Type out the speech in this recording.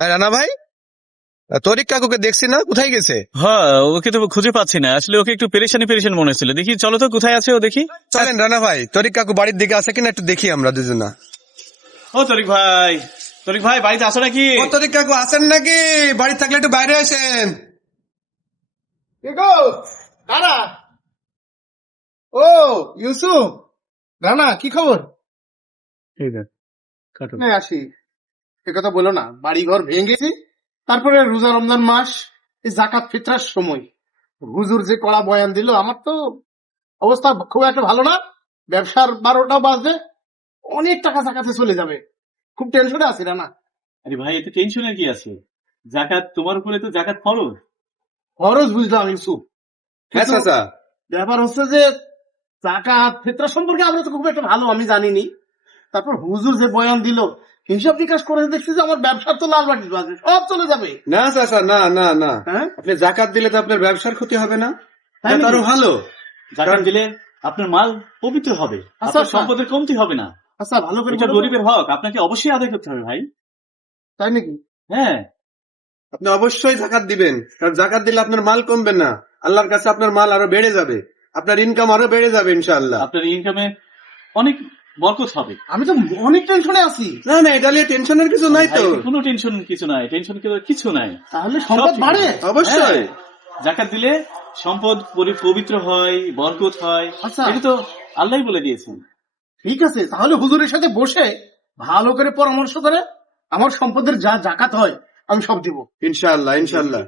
রানা ভাই, তরিক কাকুকে দেখছি না, কোথায় গেছে? হ্যাঁ, ওকে তো খুঁজে পাচ্ছি না। আসলে ওকে একটু পেরেশানি পেরেশানি মনে হচ্ছিল। দেখি চলো তো কোথায় আছে ও দেখি। চলেন রানা ভাই, তরিক কাকু বাড়ির দিকে আছে কিনা একটু দেখি আমরা দুজনা। ও তরিক ভাই, তরিক ভাই বাড়িতে আছো নাকি? ও তরিক কাকু আছেন নাকি? বাড়ি থাকলে একটু বাইরে আসেন। রানা, ও ইউসুফ, রানা কি খবর? ঠিক আছে, কাটো। না আসি, এ কথা বলো না। বাড়ি ঘর ভেঙে গেছি, তারপরে রোজা রমজান মাস, এই জাকাত ফিতরার সময় হুজুর যে কড়া বয়ান দিল, আমার তো অবস্থা খুব একটা ভালো না। ব্যবসার 12টা বাজবে, অনেক টাকা জাকাতে চলে যাবে। খুব টেনশনে আছি রানা। আরে ভাই, এতে টেনশনের কি আছে? জাকাত তোমার উপরে তো জাকাত ফরজ। খরচ বুঝলাম ইউসুফ, হ্যাঁ কিন্তু চাচা, ব্যাপার হচ্ছে যে জাকাত ফিতরা সম্পর্কে আমরা তো খুব একটা ভালো আমি জানিনি। তারপর হুজুর যে বয়ান দিল, হিসাব নিকাশ করে দেখছি যে আমার ব্যবসার তো লাল বাটি বাজবে, সব চলে যাবে। না চাচা, না না না, হ্যাঁ, আপনি জাকাত দিলে তো আপনার ব্যবসার ক্ষতি হবে না? তাই এটা তো আরো নাকি? ভালো। জাকাত দিলে আপনার মাল পবিত্র হবে, আচ্ছা, আপনার আচ্ছা। সম্পদের কমতি হবে না। আচ্ছা, ভালো করে এটা বলো তো। গরিবের হক, আপনাকে অবশ্যই আদায় করতে হবে ভাই। তাই নাকি? হ্যাঁ, আপনি অবশ্যই জাকাত দিবেন, কারণ জাকাত দিলে আপনার মাল কমবে না, আল্লাহর কাছে আপনার মাল আরো বেড়ে যাবে, আপনার ইনকাম আরো বেড়ে যাবে ইনশাআল্লাহ। আপনার ইনকামে অনেক বরকত হবে। আমি তো অনেক টেনশনে আছি। না না, এটা নিয়ে টেনশনের কিছু নাই তো। ভাই, এতে কোনো টেনশন কিছু নাই, টেনশন কিছু নাই। তাহলে সম্পদ সব ঠিক বাড়ে? আছে। অবশ্যই। হ্যাঁ, জাকাত দিলে সম্পদ পবিত্র হয়, বরকত হয়। আচ্ছা। এটা তো আল্লাহই বলে দিয়েছেন। ঠিক আছে, তাহলে হুজুরের সাথে বসে ভালো করে পরামর্শ করে আমার সম্পদের যা জাকাত হয় আমি সব দিব। ইনশাআল্লাহ ইনশাআল্লাহ।